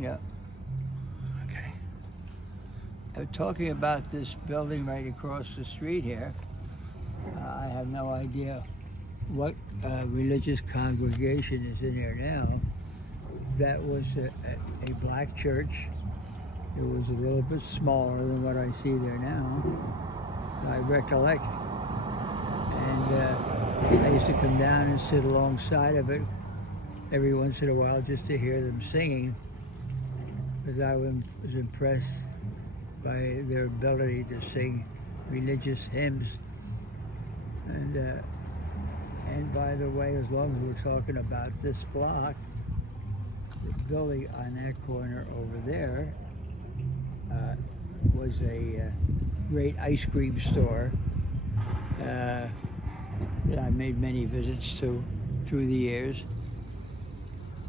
Yeah. Okay. Talking about this building right across the street here, I have no idea what religious congregation is in there now. That was a black church. It was a little bit smaller than what I see there now, I recollect. And I used to come down and sit alongside of it every once in a while just to hear them singing, because I was impressed by their ability to sing religious hymns. And by the way, as long as we're talking about this block, the building on that corner over there was a great ice cream store that I made many visits to through the years.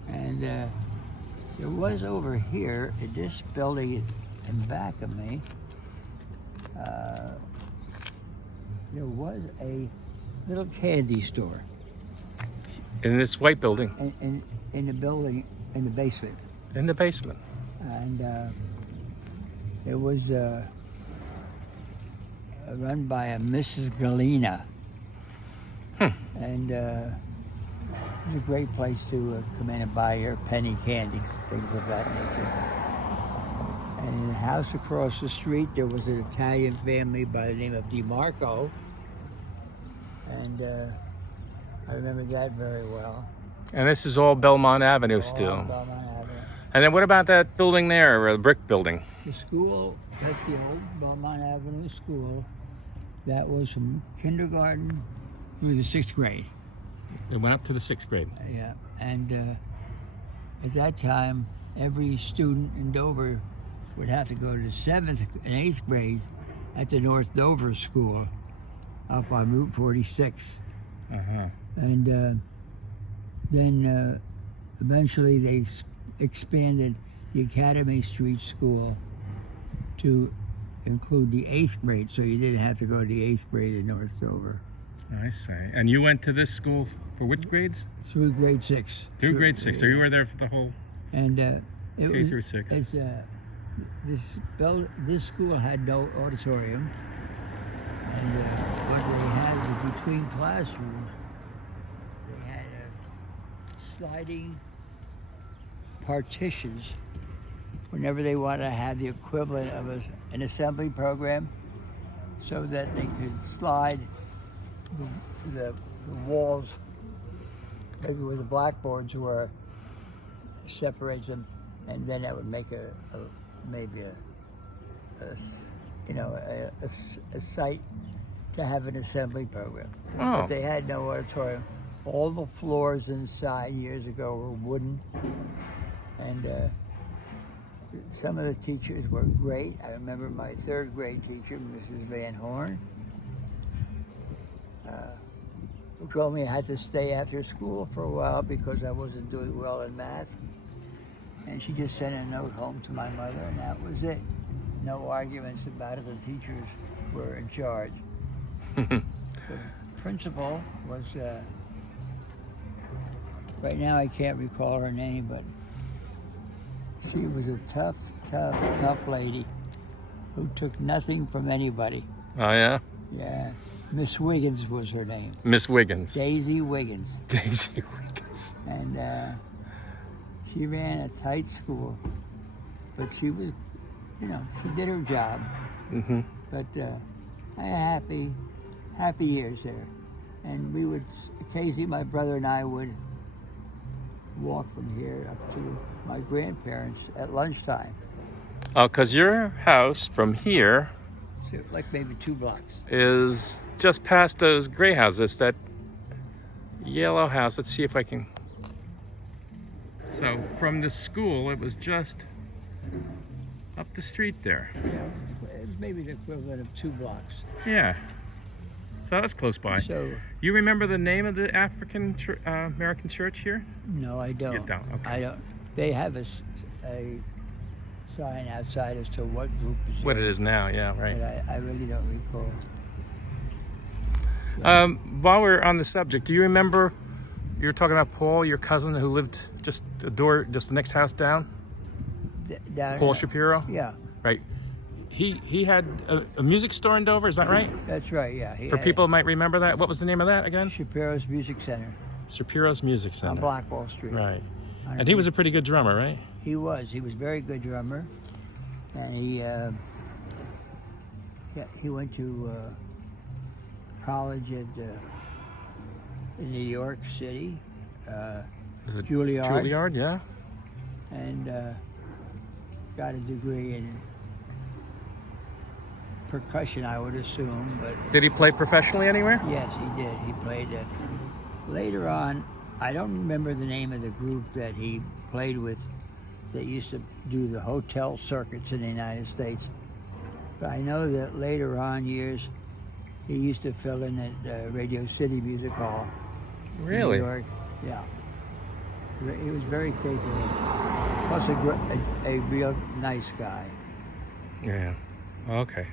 And there was over here in this building in back of me, there was a little candy store. In this white building? In the building, in the basement. In the basement. And it was run by a Mrs. Galena. And it was a great place to come in and buy your penny candy, things of that nature. And in the house across the street, there was an Italian family by the name of DeMarco. And I remember that very well. And this is all Belmont Avenue still. Belmont Avenue. And then what about that building there, or the brick building? The school, that's the old Belmont Avenue school. That was from kindergarten through the 6th grade. It went up to the 6th grade. Yeah, and at that time, every student in Dover would have to go to the 7th and 8th grade at the North Dover School up on Route 46. And then eventually they expanded the Academy Street School to include the 8th grade, so you didn't have to go to the 8th grade in North Dover. I see. And you went to this school for which grades? Through grade 6. Through grade 6. So you were there for the whole and K through 6. This school had no auditorium, and what they had was between classrooms, they had sliding partitions whenever they wanted to have the equivalent of an assembly program, so that they could slide the walls, maybe where the blackboards were, separate them, and then that would make maybe a site to have an assembly program. Oh. But they had no auditorium. All the floors inside years ago were wooden, and some of the teachers were great. I remember my 3rd grade teacher, Mrs. Van Horn, who told me I had to stay after school for a while because I wasn't doing well in math. And she just sent a note home to my mother, and that was it. No arguments about it. The teachers were in charge. The principal was, right now I can't recall her name, but she was a tough lady who took nothing from anybody. Oh, yeah? Yeah. Miss Wiggins was her name. Miss Wiggins. Daisy Wiggins. Daisy Wiggins. And she ran a tight school, but she was, she did her job. But I had happy years there. And we would, occasionally my brother and I would walk from here up to my grandparents at lunchtime. Oh, because your house from here So like maybe 2 blocks. is just past those gray houses, that yellow house. Let's see if I can. So from the school, it was just up the street there. Yeah, it was maybe the equivalent of 2 blocks. Yeah. So that was close by. So You remember the name of the African American church here? no, I don't. You don't, okay. I don't. They have a sign outside as to what group is What there, it is now, yeah, right. but I really don't recall. While we're on the subject, do you remember you were talking about Paul, your cousin who lived just the next house down? down. Paul Shapiro? Yeah, Right. He had a music store in Dover, is that right? that's right. Yeah. For people who might remember that, what was the name of that again? Shapiro's Music Center Shapiro's Music Center. on Blackwell Street. Right. And he was a pretty good drummer, right? He was a very good drummer, and he went to college in New York City, Was it Juilliard. Juilliard, yeah. And got a degree in percussion, I would assume. But Did he play professionally anywhere? yes, he did. He played later on. I don't remember the name of the group that he played with that used to do the hotel circuits in the United States. But I know that later on years, he used to fill in at Radio City Music Hall Really? in New York. Yeah. He was very capable. Plus a real nice guy. Yeah. Okay.